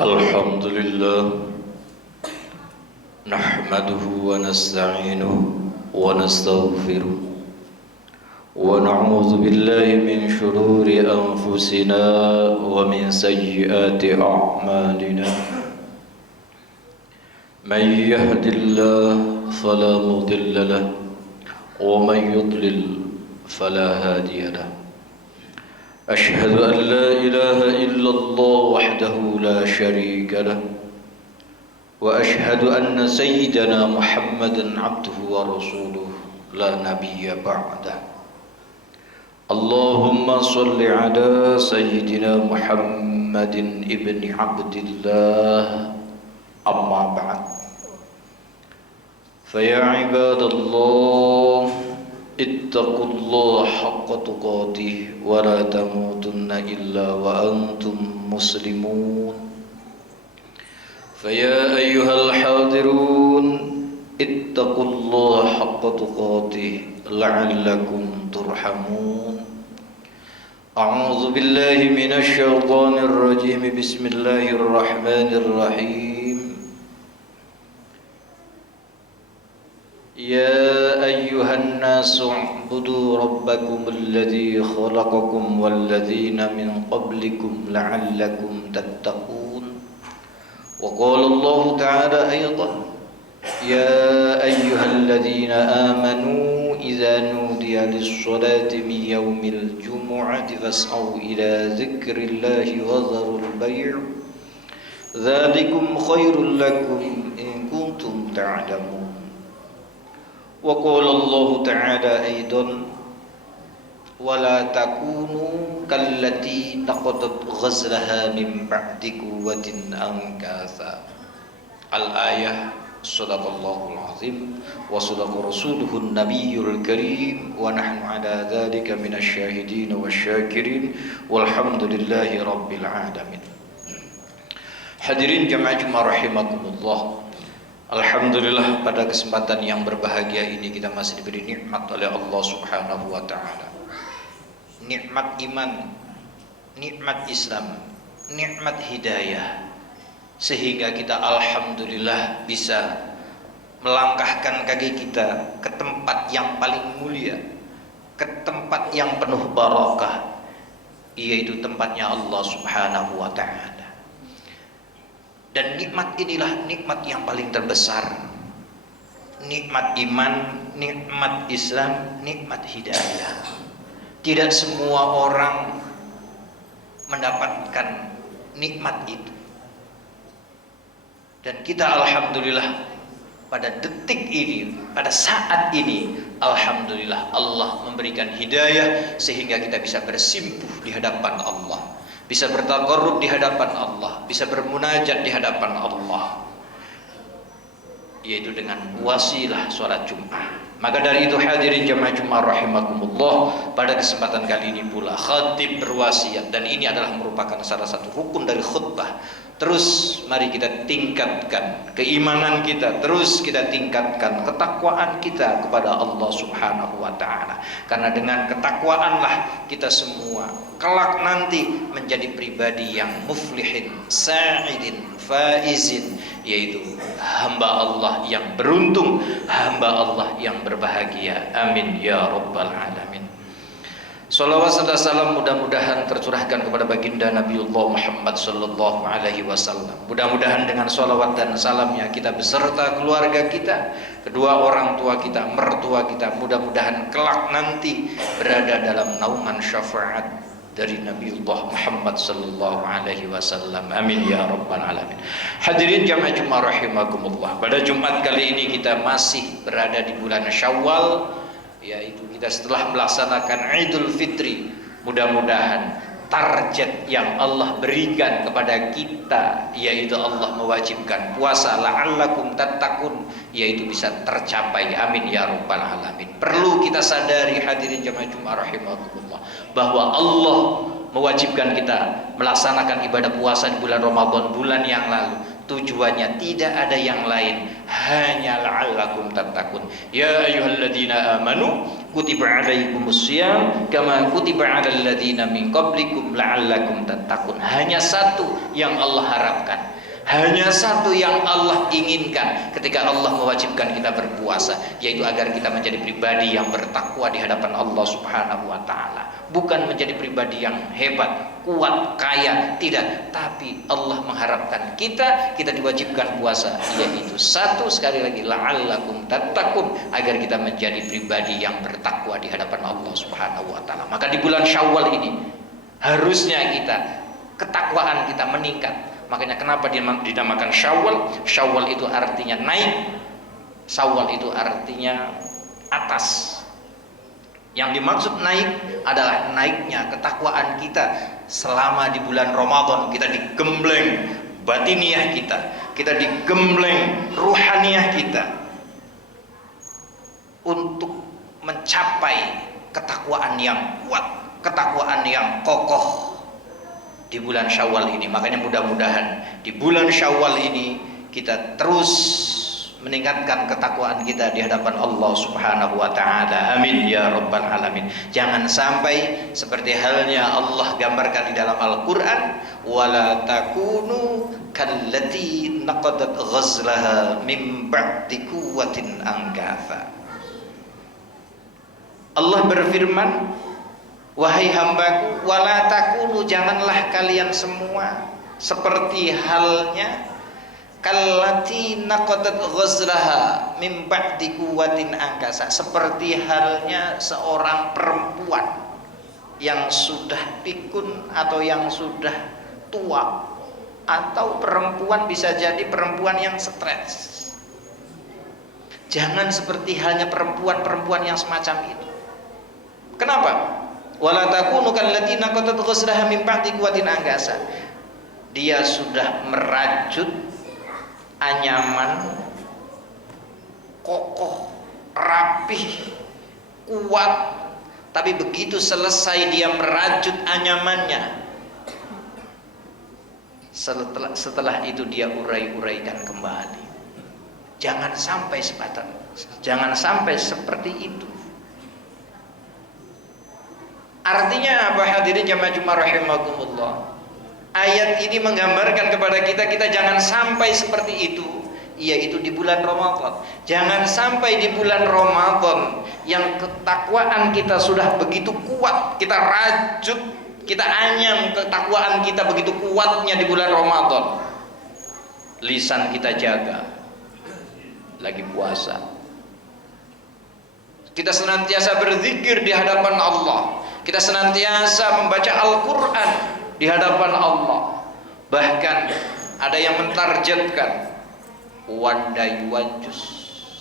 الحمد لله نحمده ونستعينه ونستغفره ونعوذ بالله من شرور أنفسنا ومن سيئات أعمالنا من يهد الله فلا مضل له ومن يضلل فلا هادي له أشهد أن لا إله إلا الله وحده لا شريك له وأشهد أن سيدنا محمدا عبده ورسوله لا نبي بعده اللهم صل على سيدنا محمد ابن عبد الله أما بعد فيا عباد الله اتقوا الله حق تقاته ولا تموتن إلا وأنتم مسلمون فيا أيها الحاضرون اتقوا الله حق تقاته لعلكم ترحمون أعوذ بالله من الشيطان الرجيم بسم الله الرحمن الرحيم يا أيها الناس اعبدوا ربكم الذي خلقكم والذين من قبلكم لعلكم تتقون وقال الله تعالى أيضا يا أيها الذين آمنوا إذا نودي للصلاة من يوم الجمعة فاسعوا إلى ذكر الله وذروا البيع ذلكم خير لكم إن كنتم تعلمون وقال الله تعالى أيضا ولا تكونوا كالتي نقضت غزلها من بعد قوة أنكاثا الآية صدق الله العظيم وصدق رسوله النبي الكريم ونحن على ذلك من الشاهدين والشاكرين والحمد لله رب العالمين. Hadirin jamaah Jumat rahimakumullah. Alhamdulillah, pada kesempatan yang berbahagia ini kita masih diberi nikmat oleh Allah Subhanahu wa taala. Nikmat iman, nikmat Islam, nikmat hidayah, sehingga kita alhamdulillah bisa melangkahkan kaki kita ke tempat yang paling mulia, ke tempat yang penuh barakah, yaitu tempatnya Allah Subhanahu wa taala. Dan nikmat inilah nikmat yang paling terbesar. Nikmat iman, nikmat Islam, nikmat hidayah. Tidak semua orang mendapatkan nikmat itu. Dan kita alhamdulillah pada detik ini, pada saat ini, alhamdulillah Allah memberikan hidayah sehingga kita bisa bersimpuh di hadapan Allah, bisa bertaqarrub di hadapan Allah, bisa bermunajat di hadapan Allah, yaitu dengan wasilah sholat Jumat. Maka dari itu hadirin jamaah Jumat rahimakumullah, pada kesempatan kali ini pula khatib berwasiat, dan ini adalah merupakan salah satu rukun dari khutbah. Terus mari kita tingkatkan keimanan kita, terus kita tingkatkan ketakwaan kita kepada Allah Subhanahu wa taala. Karena dengan ketakwaanlah kita semua kelak nanti menjadi pribadi yang muflihin, sa'idin, faizin, yaitu hamba Allah yang beruntung, hamba Allah yang berbahagia. Amin ya rabbal alamin. Salawat serta salam mudah-mudahan tercurahkan kepada baginda Nabiullah Muhammad sallallahu alaihi wasallam. Mudah-mudahan dengan salawat dan salamnya kita beserta keluarga kita, kedua orang tua kita, mertua kita, mudah-mudahan kelak nanti berada dalam naungan syafaat dari Nabiullah Muhammad sallallahu alaihi wasallam. Amin ya rabbal alamin. Hadirin jamaah Jumat rahimakumullah. Pada Jumat kali ini kita masih berada di bulan Syawal, yaitu kita setelah melaksanakan Idul Fitri. Mudah-mudahan target yang Allah berikan kepada kita, yaitu Allah mewajibkan puasa la'allakum tattaqun, yaitu bisa tercapai. Amin ya rabbal alamin. Perlu kita sadari hadirin jamaah Jumat rahimakumullah, bahwa Allah mewajibkan kita melaksanakan ibadah puasa di bulan Ramadan bulan yang lalu. Tujuannya tidak ada yang lain, hanya la'allakum tattaqun. Ya ayyuhalladzina amanu kutiba alaikumus syiyam kama kutiba alal ladzina min qablikum la'allakum tattaqun. Hanya satu yang Allah harapkan, hanya satu yang Allah inginkan ketika Allah mewajibkan kita berpuasa, yaitu agar kita menjadi pribadi yang bertakwa di hadapan Allah Subhanahu wa taala. Bukan menjadi pribadi yang hebat, kuat, kaya, tidak, tapi Allah mengharapkan kita diwajibkan puasa, yaitu satu, sekali lagi, la'allakum tattaqun, agar kita menjadi pribadi yang bertakwa di hadapan Allah Subhanahu wa taala. Maka di bulan Syawal ini harusnya ketakwaan kita meningkat. Makanya kenapa dinamakan Syawal? Syawal itu artinya naik, Syawal itu artinya atas. Yang dimaksud naik adalah naiknya ketakwaan kita selama di bulan Ramadan. Kita digembleng batiniah kita digembleng ruhaniyah kita untuk mencapai ketakwaan yang kuat, ketakwaan yang kokoh di bulan Syawal ini. Makanya mudah-mudahan di bulan Syawal ini kita terus meningkatkan ketakwaan kita di hadapan Allah Subhanahu wa taala. Amin ya rabbal alamin. Jangan sampai seperti halnya Allah gambarkan di dalam Al-Qur'an, wala takunu kallati naqadat ghazlaha min ba'di quwwatin angkafa. Allah berfirman, wahai hambaku, wala takunu, janganlah kalian semua seperti halnya kallati naqadat ghazlaha min ba'di quwwatin angkasa, seperti halnya seorang perempuan yang sudah pikun atau yang sudah tua, atau perempuan bisa jadi perempuan yang stres. Jangan seperti halnya perempuan-perempuan yang semacam itu. Kenapa? Wala takunu kallati naqadat ghazlaha min ba'di quwwatin angkasa. Dia sudah merajut anyaman, kokoh, rapih, kuat, tapi begitu selesai dia merajut anyamannya, setelah itu dia urai-uraikan kembali. Jangan sampai seperti itu. Artinya apa, hadirin jamaah Jumat rahimakumullah? Ayat ini menggambarkan kepada kita jangan sampai seperti itu, yaitu di bulan Ramadan. Jangan sampai di bulan Ramadan yang ketakwaan kita sudah begitu kuat, kita rajut, kita anyam ketakwaan kita begitu kuatnya di bulan Ramadan. Lisan kita jaga, lagi puasa. Kita senantiasa berzikir di hadapan Allah. Kita senantiasa membaca Al-Quran di hadapan Allah. Bahkan ada yang mentargetkan one day one juz,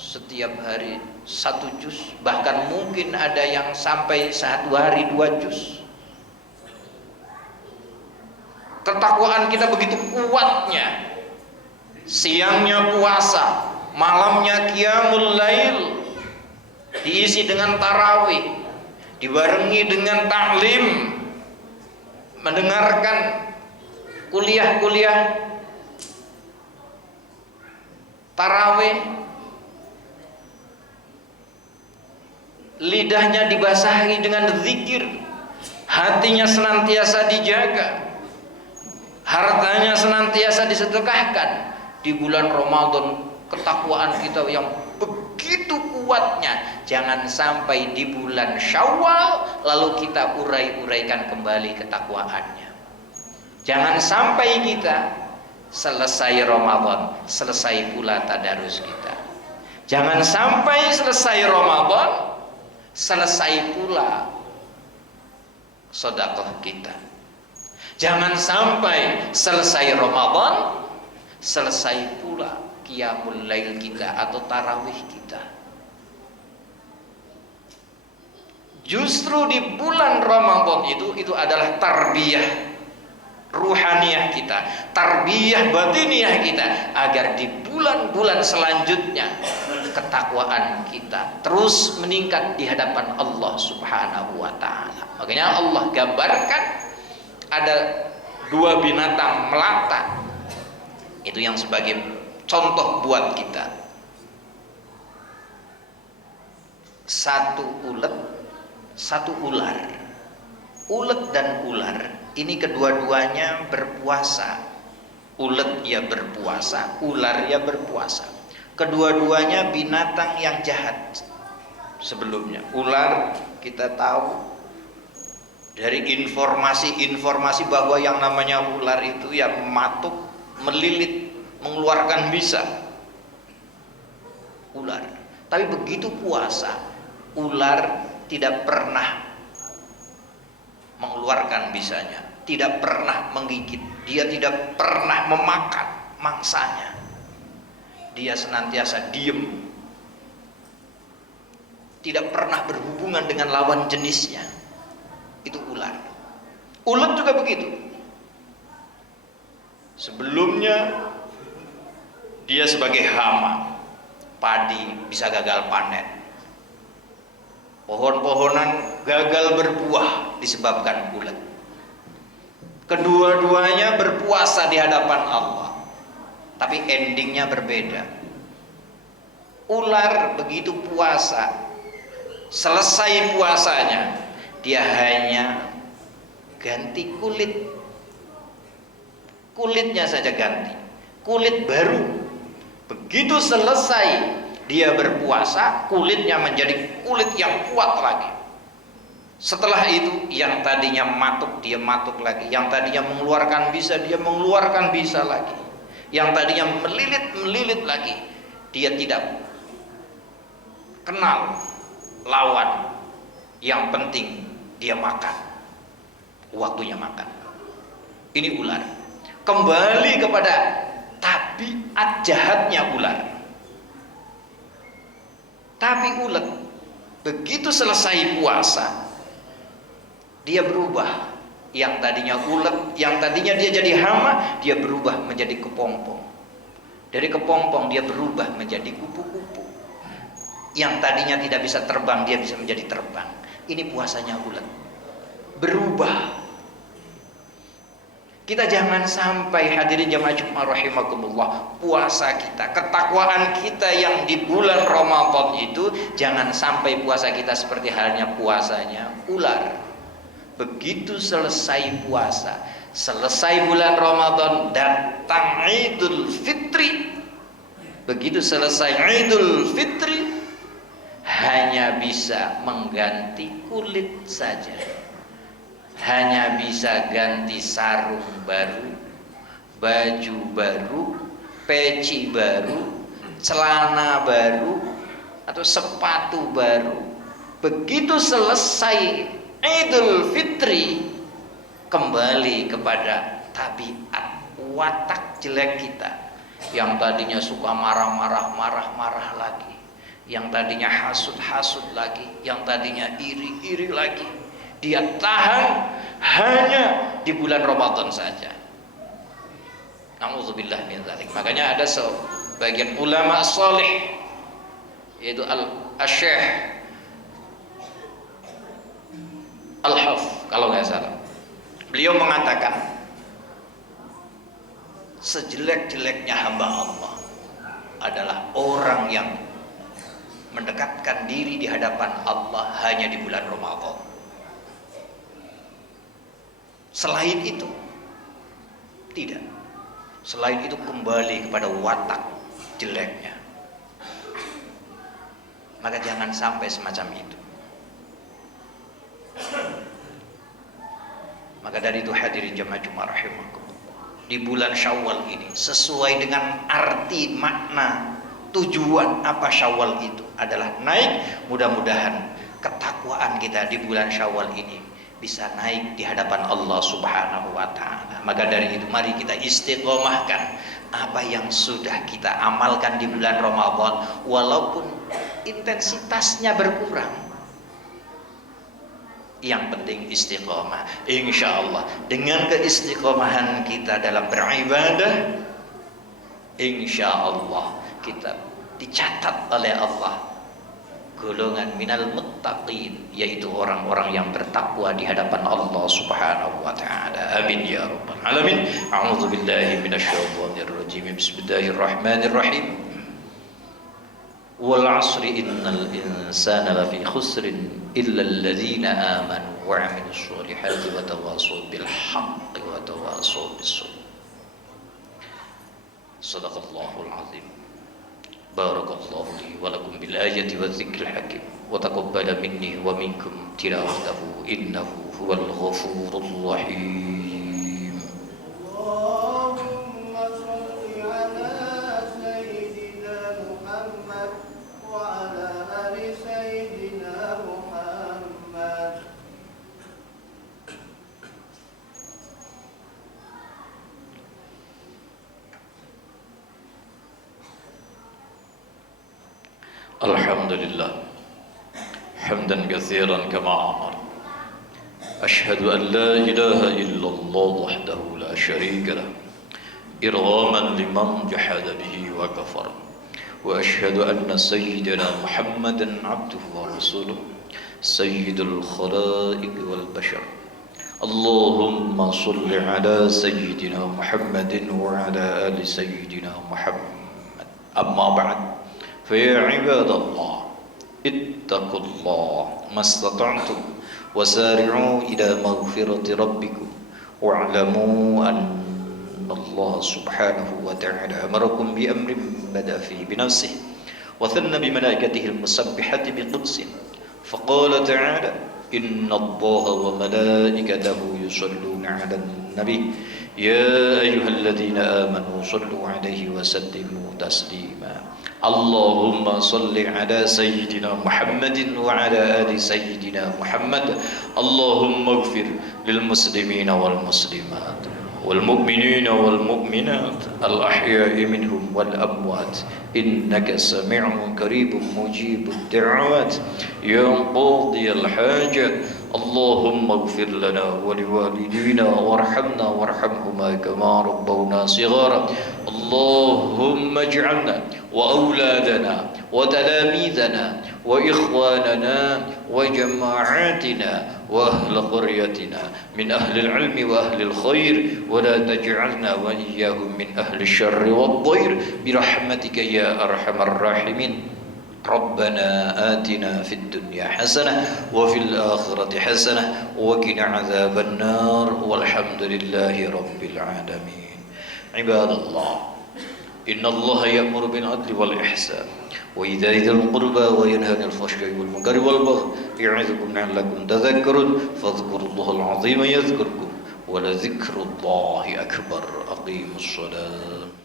setiap hari 1 juz, bahkan mungkin ada yang sampai 1 hari 2 juz. Ketakwaan kita begitu kuatnya. Siangnya puasa, malamnya qiyamul lail, diisi dengan tarawih, dibarengi dengan taklim, mendengarkan kuliah-kuliah tarawih, lidahnya dibasahi dengan zikir, hatinya senantiasa dijaga, hartanya senantiasa disedekahkan. Di bulan Ramadan ketakwaan kita yang begitu kuatnya, jangan sampai di bulan Syawal lalu kita urai-uraikan kembali ketakwaannya. Jangan sampai kita selesai Ramadan, selesai pula tadarus kita. Jangan sampai selesai Ramadan, selesai pula sedekah kita. Jangan sampai selesai Ramadan, selesai pula qiyamul lail kita atau tarawih kita. Justru di bulan Ramadan itu adalah tarbiyah ruhaniyah kita, tarbiyah batiniah kita, agar di bulan-bulan selanjutnya ketakwaan kita terus meningkat di hadapan Allah Subhanahu wa taala. Makanya Allah gambarkan ada 2 binatang melata, itu yang sebagai contoh buat kita. satu ulet, satu ular. Ulet dan ular ini kedua-duanya berpuasa. Ulet ya berpuasa, ular ya berpuasa. Kedua-duanya binatang yang jahat. Sebelumnya ular kita tahu dari informasi bahwa yang namanya ular itu ya matuk, melilit, mengeluarkan bisa. Ular. Tapi begitu puasa, ular tidak pernah mengeluarkan bisanya, tidak pernah menggigit, dia tidak pernah memakan mangsanya. Dia senantiasa diem, tidak pernah berhubungan dengan lawan jenisnya. Itu ular. Ulet juga begitu. Sebelumnya dia sebagai hama, padi bisa gagal panen, pohon-pohonan gagal berbuah disebabkan ulet. Kedua-duanya berpuasa di hadapan Allah, tapi endingnya berbeda. Ular begitu puasa, selesai puasanya dia hanya ganti kulit, kulitnya saja ganti, kulit baru. Begitu selesai dia berpuasa, kulitnya menjadi kulit yang kuat lagi. Setelah itu yang tadinya matuk, dia matuk lagi. Yang tadinya mengeluarkan bisa, dia mengeluarkan bisa lagi. Yang tadinya melilit lagi. Dia tidak kenal lawan. Yang penting dia makan. Waktunya makan. Ini ular. Kembali kepada tabiat jahatnya ular. Tapi ulet begitu selesai puasa, dia berubah. Yang tadinya ulet, yang tadinya dia jadi hama, dia berubah menjadi kepompong. Dari kepompong dia berubah menjadi kupu-kupu. Yang tadinya tidak bisa terbang, dia bisa menjadi terbang. Ini puasanya ulet. Berubah. Kita jangan sampai, hadirin jamaah Jumat rahimakumullah, puasa kita, ketakwaan kita yang di bulan Ramadan itu, jangan sampai puasa kita seperti halnya puasanya ular. Begitu selesai puasa, selesai bulan Ramadan, datang Idul Fitri. Begitu selesai Idul Fitri, hanya bisa mengganti kulit saja, hanya bisa ganti sarung baru, baju baru, peci baru, celana baru, atau sepatu baru. Begitu selesai Idul Fitri, kembali kepada tabiat watak jelek kita. Yang tadinya suka marah-marah lagi, yang tadinya hasud lagi, yang tadinya iri lagi. Dia tahan hanya di bulan Ramadan saja. Nauzubillah min dzalik. Makanya ada sebagian ulama saleh, yaitu Al-Syekh Al-Haf kalau nggak salah, beliau mengatakan sejelek-jeleknya hamba Allah adalah orang yang mendekatkan diri di hadapan Allah hanya di bulan Ramadan. Selain itu tidak. Selain itu kembali kepada watak jeleknya. Maka jangan sampai semacam itu. Maka dari itu hadirin jamaah Jumat rahimakumullah, di bulan Syawal ini sesuai dengan arti makna tujuan apa Syawal itu adalah naik. Mudah-mudahan ketakwaan kita di bulan Syawal ini bisa naik di hadapan Allah Subhanahu wa taala. Maka dari itu mari kita istiqomahkan apa yang sudah kita amalkan di bulan Ramadan, walaupun intensitasnya berkurang. Yang penting istiqomah. Insya Allah dengan keistiqomahan kita dalam beribadah, insya Allah kita dicatat oleh Allah golongan minal muttaqin, yaitu orang-orang yang bertakwa di hadapan Allah Subhanahu wa taala. Amin ya rabbal alamin. A'udzubillahi minasyaitonir rajim. Bismillahirrahmanirrahim. wal 'asri innal insana lafi khusrin illa alladziina aamanu wa 'amilus shalihati wa tawassaw bil haqqi wa tawassaw bis sabr. Shadaqallahul 'azim. Barakallahu li wa lakum bil ayati wa dzikril hakim wa taqabbala minni wa minkum tilawatahu innahu huwal ghafurur rahim. Alhamdulillah hamdan katsiran kama amar. Ashhadu an la ilaha illallah wahdahu la syarika lah irghaman liman jahada bihi wa kafar. Wa ashhadu anna sayyidina Muhammadan abduhu wa rasuluh sayyidul khalaiq wal bashar. Allahumma salli ala sayyidina Muhammadin wa ala ali sayyidina Muhammad. Amma ba'd. فيا عباد الله اتقوا الله ما استطعتم وسارعوا إلى مغفرة ربكم واعلموا أن الله سبحانه وتعالى أمركم بأمر بدأ فيه بنفسه وثنى بملائكته المسبحة بقدسه فقال تعالى إن الله وملائكته يصلون على النبي يا أيها الذين آمنوا صلوا عليه وسلموا تسليما. اللهم صل على سيدنا محمد وعلى آل سيدنا محمد. اللهم اغفر للمسلمين والمسلمات والمؤمنين والمؤمنات الأحياء منهم والأموات إنك سميع قريب مجيب الدعوات يا قاضي الحاجات. اللهم اغفر لنا ولوالدينا وارحمنا وارحمهما كما ربونا صغارا. اللهم اجعلنا وأولادنا وتلاميذنا وإخواننا وجماعاتنا وأهل قريتنا من أهل العلم وأهل الخير ولا تجعلنا وإياهم من أهل الشر والضير برحمتك يا أرحم الراحمين. ربنا آتنا في الدنيا حسنة وفي الآخرة حسنة وقنا عذاب النار والحمد لله رب العالمين. عباد الله إن الله يأمر بالعدل والإحسان وإيتاء ذي القربى وينهى عن الفحشاء والمنكر والبغي يعظكم لعلكم تذكرون فاذكروا الله العظيم يذكركم ولذكر الله أكبر. أقيموا الصلاة.